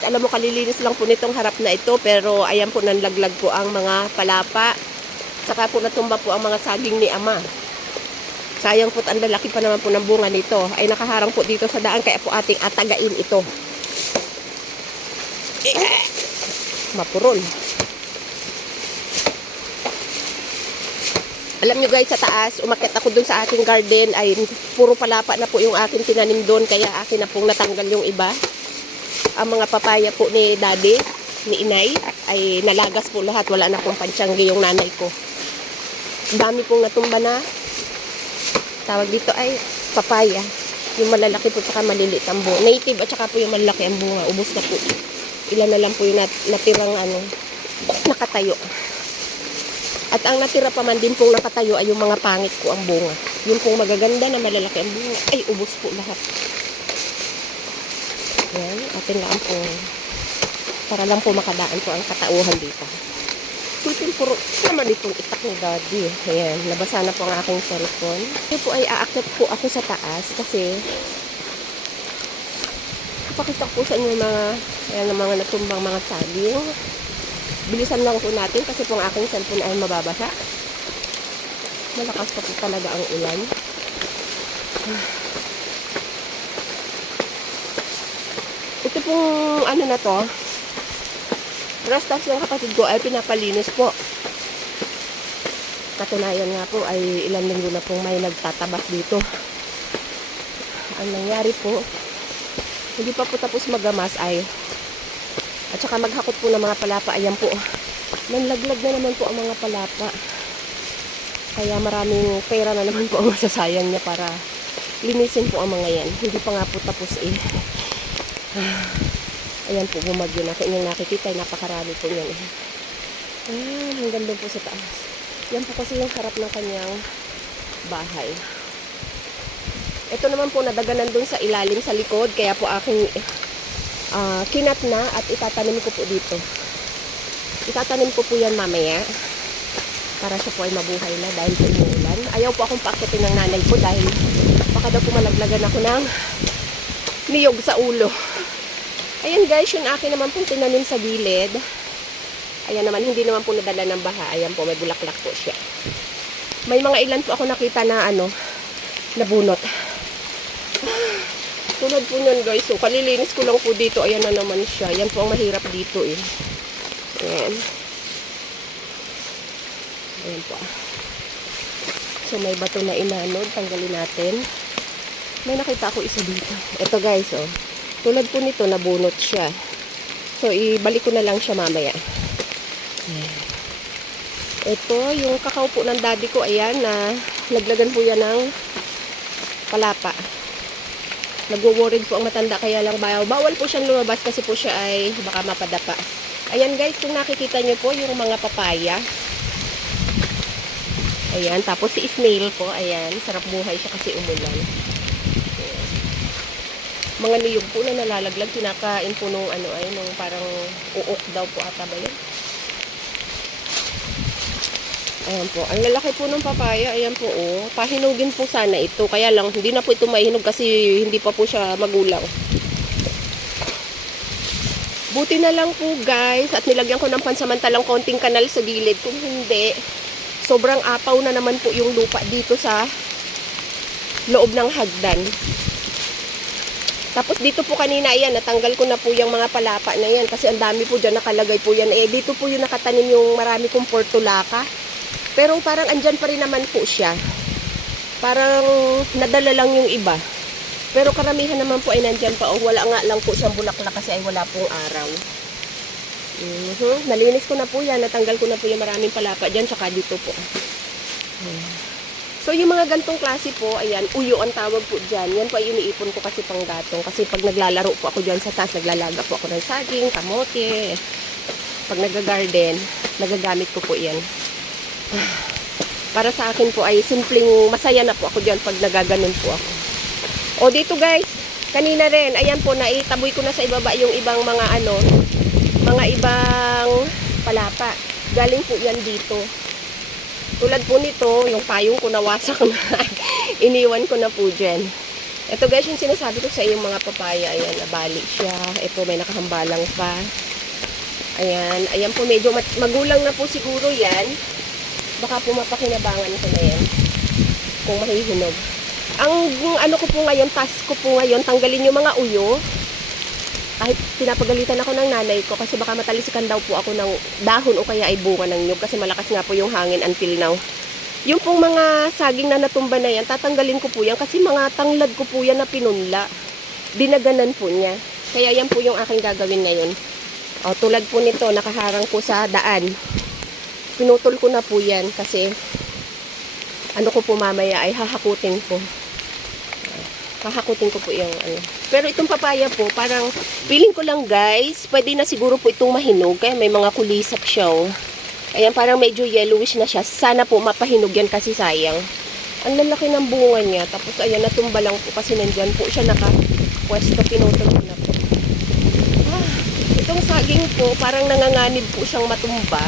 Alam mo, kalilinis lang po nitong harap na ito, pero ayan po, nanlaglag po ang mga palapa. Saka po natumba po ang mga saging ni Ama. Sayang po, ang lalaki pa naman po ng bunga nito. Ay nakaharang po dito sa daan, kaya po ating atagain ito. Mapurol. Alam nyo guys, sa taas, umakyat ako dun sa aking garden, ay puro palapa na po yung aking tinanim doon, kaya akin na pong natanggal yung iba. Ang mga papaya po ni Daddy, ni Inay, ay nalagas po lahat. Wala na pong pansyangge yung nanay ko. Dami pong natumba na. Tawag dito ay papaya. Yung malalaki po tsaka maliliit ang bunga. Native at tsaka po yung malalaki ang bunga. Ubos na po. Ilan na lang po yung natirang nakatayo. At ang natira pa man din pong nakatayo ay yung mga pangit po ang bunga. Yung pong magaganda na malalaki ang bunga ay ubos po lahat. Yan, atin lang po. Para lang po makadaan po ang katauhan dito. Tulpin puro naman itong itak ni Daddy. Ayan, nabasa na po ang aking cellphone. Ito po ay aakyat po ako sa taas kasi kapakita po sa inyo mga mga natumbang mga saging. Bilisan lang po natin kasi po ang aking cellphone ay mababasa. Malakas pa po talaga ang ulan. Ito pong ano na to, rastas ng kapatid ko ay pinapalinis po. Katunayan nga po ay ilang linggo na pong may nagtatabas dito. Ang nangyari po, hindi pa po tapos magamas ay, at saka maghakot po ng mga palapa, ayan po, nanlaglag na naman po ang mga palapa. Kaya maraming pera na naman po ang masasayang niya para linisin po ang mga yan. Hindi pa nga po tapos eh. Ayan po, bumagyo na. Kung yung nakikita, napakarami po yan. Ayan, hanggang doon po sa taas. Yan po kasi yung harap ng kanyang bahay. Ito naman po, nadaganan doon sa ilalim, sa likod. Kaya po aking kinat na at itatanim ko po dito. Itatanim ko po yan mamaya. Para siya po ay mabuhay na dahil po umuulan. Ayaw po akong paakitin ng nanay ko dahil baka daw po malaglagan ako ng niyog sa ulo. Ayan guys, yung akin naman pong tinanim sa gilid. Ayan naman, hindi naman po nadala ng baha. Ayan po, may bulaklak po siya. May mga ilan po ako nakita na nabunot. Tulad po nyan guys, so kalilinis ko lang po dito. Ayan na naman siya. Ayan po ang mahirap dito eh. Ayan. Ayan po. So may bato na inanod, tanggalin natin. May nakita ako isa dito. Ito guys, oh. Tulad po nito, nabunot siya. So, ibalik ko na lang siya mamaya. Ito, yung kakao po ng daddy ko, ayan, na laglagan po yan ng palapa. Nagwo-worried po ang matanda, kaya lang bawal po siyang lumabas kasi po siya ay baka mapadapa. Ayan guys, kung nakikita nyo po, yung mga papaya. Ayan, tapos si snail po, ayan, sarap buhay siya kasi umulan. Mga niyog po na nalalaglag, kinakain po nung nung parang uok daw po ata ba yun? Ayan po, ang lalaki po ng papaya, ayan po oh, pahinugin po sana ito, kaya lang hindi na po ito mahinog kasi hindi pa po siya magulang. Buti na lang po guys, at nilagyan ko ng pansamantalang konting kanal sa gilid, kung hindi, sobrang apaw na naman po yung lupa dito sa loob ng hagdan. Tapos dito po kanina, ayan, natanggal ko na po yung mga palapa na yan kasi ang dami po dyan nakalagay po yan. Eh, dito po yung nakatanim yung marami kong portulaca. Pero parang andyan pa rin naman po siya. Parang nadala lang yung iba. Pero karamihan naman po ay nandyan pa. O, wala nga lang po siyang bulaklak kasi ay wala pong araw. Nalinis ko na po yan. Natanggal ko na po yung maraming palapa dyan. Tsaka dito po. So, yung mga gantong klase po, ayan, uyo ang tawag po dyan. Yan po ay iniipon ko kasi pang gatong. Kasi pag naglalaro po ako dyan sa taas, naglalaga po ako ng saging, kamote. Pag nagagarden, nagagamit ko po yan. Para sa akin po ay simpleng masaya na po ako dyan pag nagaganon po ako. O, dito guys, kanina rin, ayan po, naitaboy ko na sa ibaba yung ibang mga mga ibang palapa. Galing po yan dito. Tulad po nito, yung payong ko nawasak na. Iniwan ko na po dyan. Ito guys, yung sinasabi ko sa yung mga papaya, ayan, nabali siya. Ito, may nakahambalang pa. Ayan, ayan po, medyo magulang na po siguro yan. Baka po mapakinabangan ko na yan. Kung mahihinog. Ang ano ko po ngayon, task ko po ngayon, tanggalin yung mga uyo. Kahit pinapagalitan ako ng nanay ko kasi baka matalisikan daw po ako ng dahon o kaya ay bunga ng nyug kasi malakas nga po yung hangin until now. Yung pong mga saging na natumba na yan, tatanggalin ko po yan kasi mga tanglad ko po yan na pinunla. Dinaganan po niya. Kaya yan po yung aking gagawin ngayon. O, tulad po nito, nakaharang po sa daan. Pinutol ko na po yan kasi ano ko po mamaya ay hahakutin ko. Hahakutin ko po yung ano. Pero itong papaya po, parang feeling ko lang guys, pwede na siguro po itong mahinog. Kaya may mga kulisap siya oh. Ayan, parang medyo yellowish na siya. Sana po mapahinog yan kasi sayang. Ang lalaki ng bunga niya. Tapos ayan, natumba lang po kasi nandyan po siya naka-pwesto. Pinutol ko na po. Itong saging po, parang nanganganib po siyang matumba.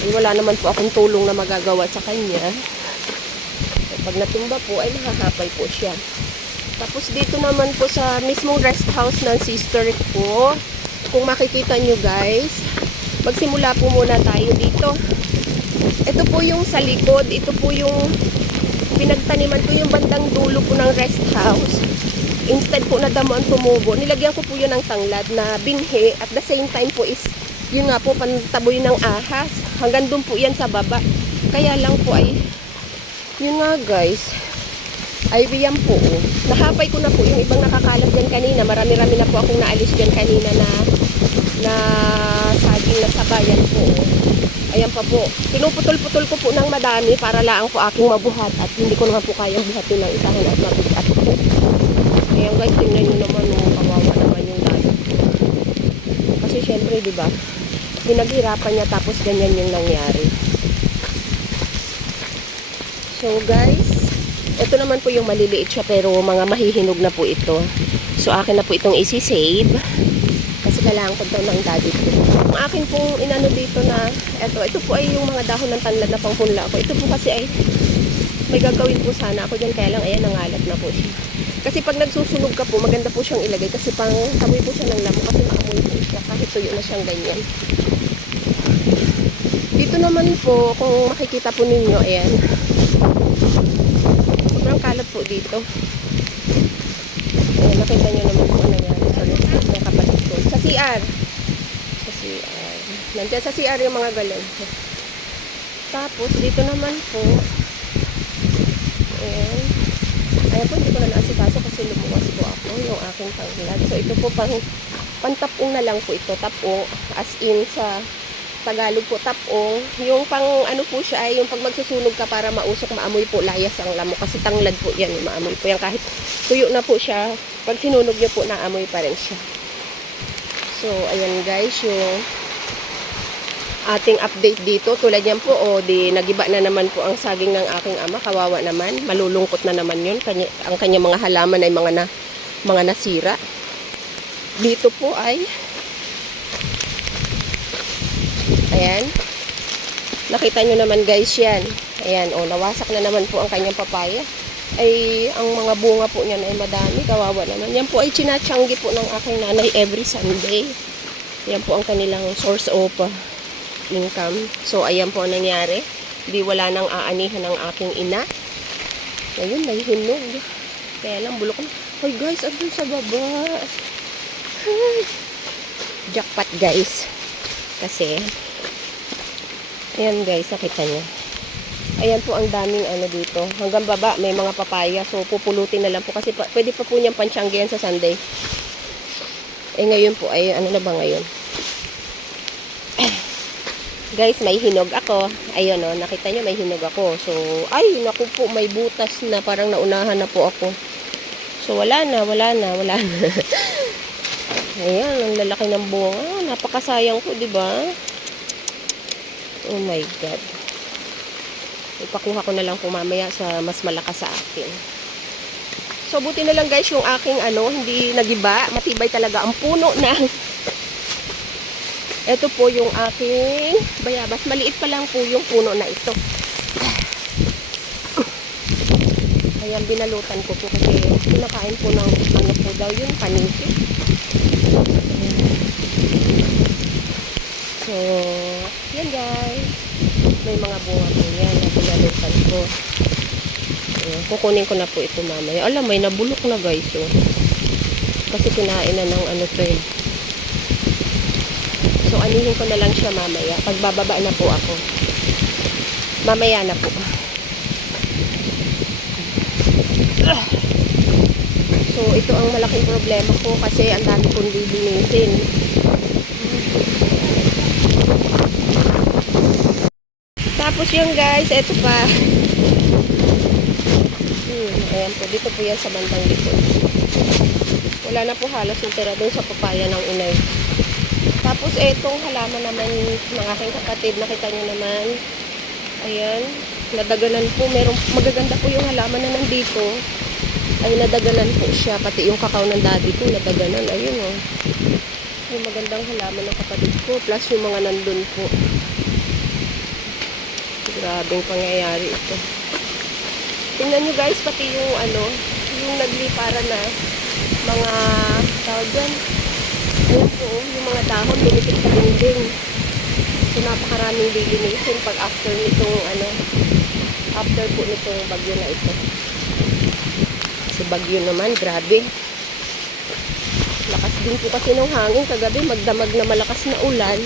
Ay, wala naman po akong tulong na magagawa sa kanya. Pag natumba po, ay nakahapay po siya. Tapos dito naman po sa mismong rest house ng sister ko, kung makikita nyo guys, magsimula po muna tayo dito. Ito po yung sa likod, ito po yung pinagtaniman ko yung bandang dulo po ng rest house. Instead po na damo ang tumubo, nilagyan ko po yun ng tanglad na binhi at the same time po is, yun nga po, pantaboy ng ahas. Hanggang dun po yan sa baba. Kaya lang po ay, yun nga guys, ay yan po. Nahapay ko na po yung ibang nakakalat dyan kanina. Marami-rami na po akong naalis dyan kanina na saging na sabayan po. Ayan pa po. Pinuputol-putol ko po ng madami para laang po aking mabuhat at hindi ko naman po kayang buhatin ng isahan at mabigat po. Ayan guys, tingnan nyo naman kawawa naman yung dati. Kasi syempre, di ba? Pinaghirapan niya tapos ganyan yung nangyari. So guys, ito naman po yung maliliit siya pero mga mahihinog na po ito. So akin na po itong isi-save. Kasi kailangan ko daw ng daddy ko. Ang akin pong inano dito na, ito po ay yung mga dahon ng tanlad na pangpunla ko. Ito po kasi ay, may gagawin po sana ako dyan. Kaya lang, ayan, nangalat na po siya. Kasi pag nagsusunog ka po, maganda po siyang ilagay. Kasi pang tamoy po siya ng lamo. Kasi maamoy po siya. Kahit tuyo na siyang ganyan. Dito naman po, kung makikita po ninyo, ayan. Sobrang kalat po dito. Ayan, nakita nyo naman po nangyari sa mga kapatid ko. Sa CR. Sa CR. Nandiyan sa CR yung mga galon. Tapos, dito naman po, ayan. Ayan po, hindi ko na naasikaso kasi lumuwas po ako yung aking tanglad. So, ito po pantapong na lang po ito. Tapong, as in sa Tagalog po, tapong. Yung pang ano po siya ay yung pag magsusunog ka para mausok, maamoy po, layas ang lamo. Kasi tanglad po yan, maamoy po yan. Kahit tuyo na po siya, pag sinunog nyo po, naamoy pa rin siya. So, ayan guys, yung ating update dito. Tulad yan po, di nagiba na naman po ang saging ng aking ama. Kawawa naman, malulungkot na naman yun. Ang kanya mga halaman ay mga nasira. Dito po ay ayan. Nakita nyo naman guys yan. Ayan, nawasak na naman po ang kanyang papaya. Ay, ang mga bunga po niyan ay madami. Kawawa naman. Yan po ay chinachanggi po ng aking nanay every Sunday. Yan po ang kanilang source of income. So, ayan po ang nangyari. Di wala nang aanihan ng aking ina. Ayun, may hinog. Kaya lang, bulok na. Hoy guys, andun sa baba. Jackpot guys. Kasi, ayan guys, nakita nyo. Ayan po ang daming ano dito. Hanggang baba, may mga papaya. So, pupulutin na lang po. Kasi pwede pa po niyang pansyanggihan sa Sunday. Eh, ngayon po, ay ano na ba ngayon? Guys, may hinog ako. Ayun, nakita nyo, may hinog ako. So, ay, naku po, may butas na. Parang naunahan na po ako. So, wala na. Ayan, ang lalaki ng bunga. Napakasayang ko, diba? Oh my God. Ipakuha ko na lang po mamaya sa mas malakas sa akin. So, buti na lang guys yung aking hindi nagiba. Matibay talaga ang puno na. Ito po yung aking bayabas. Maliit pa lang po yung puno na ito. Ayan, binalutan ko po kasi kinakain po ng ano po daw yun, paniki. So, yan guys. May mga bunga po yan na binalutan ko. Ayan, kukunin ko na po ito mamaya. Alam, may nabulok na guys. Oh. Kasi kinain na ng ano to eh. So, anihin ko na lang siya mamaya. Pagbababa na po ako. Mamaya na po. So, ito ang malaking problema ko kasi ang dami kong lilinisin. Tapos yung guys, ito pa. Ayan po, dito po yan sa bandang likod. Wala na po halos yung tira dun sa papaya ng inay. Tapos etong halaman naman ng aking kapatid, nakita nyo naman. Ayan, nadaganan po. Merong magaganda po yung halaman na nandito. Ay nadaganan po siya, pati yung kakao ng daddy ko nadaganan. Ayun oh. Yung magandang halaman ng kapatid ko, plus yung mga nandun po. Grabeng pangyayari ito. Tingnan nyo guys, pati yung ano, yung nagliparan na mga tawag dyan. Ayan po, yung mga dahon lumikit sa dingding. So napakaraming lilinisin pag after nitong ano, after po nitong bagyo na ito. Kasi bagyo naman, grabe. Lakas din po kasi ng hangin kagabi, magdamag na malakas na ulan.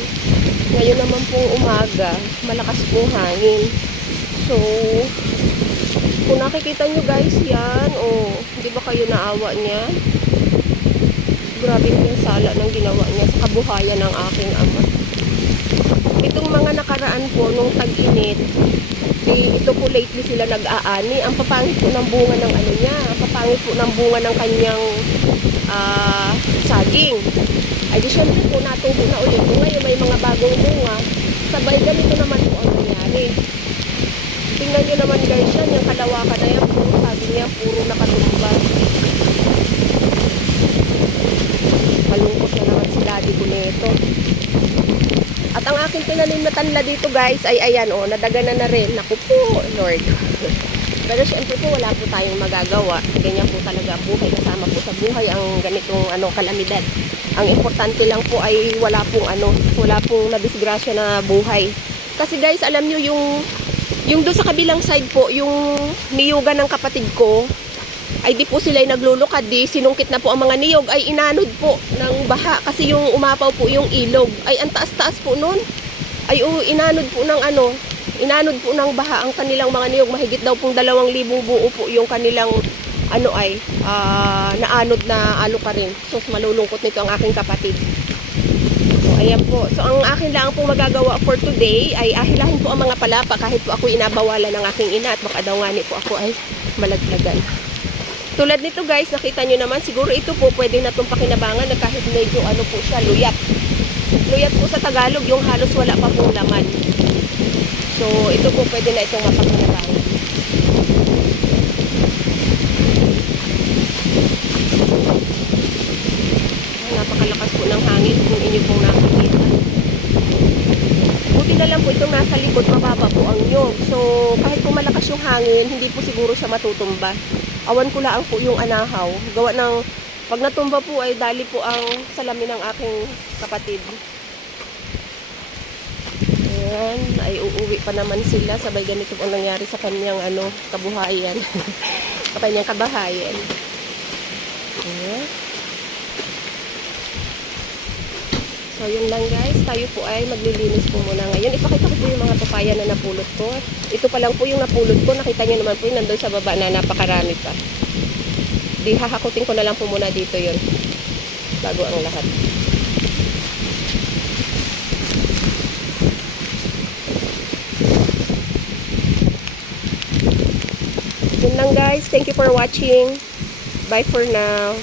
Ngayon naman pong umaga, malakas po hangin. So, kung nakikita nyo guys yan, oh, di ba kayo naawa niya? Grabe yung sala ng ginawa niya sa kabuhayan ng aking ama. Itong mga nakaraan po, nung tag-init, ito po lately sila nag-aani. Ang papangit po ng bunga ng ano niya, ang papangit po ng bunga ng kanyang saging. Ay di syempre po natubo na ulit. Ngayon may mga bagong bunga. Sabay ganito naman po ang nangyari. Tingnan nyo naman guys yan, yung kalawakan na yan, puro saging niya, puro nakatumba. Malungkot na naman si daddy ko nito. At ang aking tinanim na tanla dito guys, ay ayan o, nadaganan na rin. Naku po, Lord. Pero syempre po, wala po tayong magagawa. Ganyan po talaga buhay. Kasama po sa buhay ang ganitong kalamidad. Ang importante lang po ay wala pong nadisgrasya na buhay. Kasi guys, alam nyo yung doon sa kabilang side po, yung niyugan ng kapatid ko, ay di po sila naglulukad, di sinungkit na po ang mga niyog, ay inanod po ng baha kasi yung umapaw po yung ilog, ay ang taas-taas po nun, ay inanod po ng baha ang kanilang mga niyog, mahigit daw pong 2,000 buo po yung kanilang naanod na alo ka rin. So malulungkot nito ang aking kapatid. So ayan po, so ang akin lang pong magagawa for today ay ahilahin po ang mga palapa kahit po ako inabawalan ng aking ina at baka daw ngani po ako ay malaglagan. Tulad nito guys, nakita nyo naman, siguro ito po pwede na itong pakinabangan na kahit medyo po siya, luyat. Luyat po sa Tagalog, yung halos wala pa pong laman. So, ito po pwede na itong mapakinabangan. Napakalakas po ng hangin kung inyo pong nakikita. Buti na lang po itong nasa likod, mababa po ang nyog. So, kahit po malakas yung hangin, hindi po siguro siya matutumba. Awan ko lang po yung anahaw. Gawa ng, pag natumba po ay dali po ang salamin ng aking kapatid. Ayan, ay uuwi pa naman sila. Sabay ganito po ang nangyari sa kanyang kabuhayan. Sa kanyang kabahayan. Ayan. So, yun lang guys. Tayo po ay maglilinis po muna ngayon. Ipakita ko po yung mga papaya na napulot ko. Ito pa lang po yung napulot ko. Nakita nyo naman po yun. Nandun sa baba na napakarami pa. Di hahakutin ko na lang po muna dito yun. Bago ang lahat. Yun lang guys. Thank you for watching. Bye for now.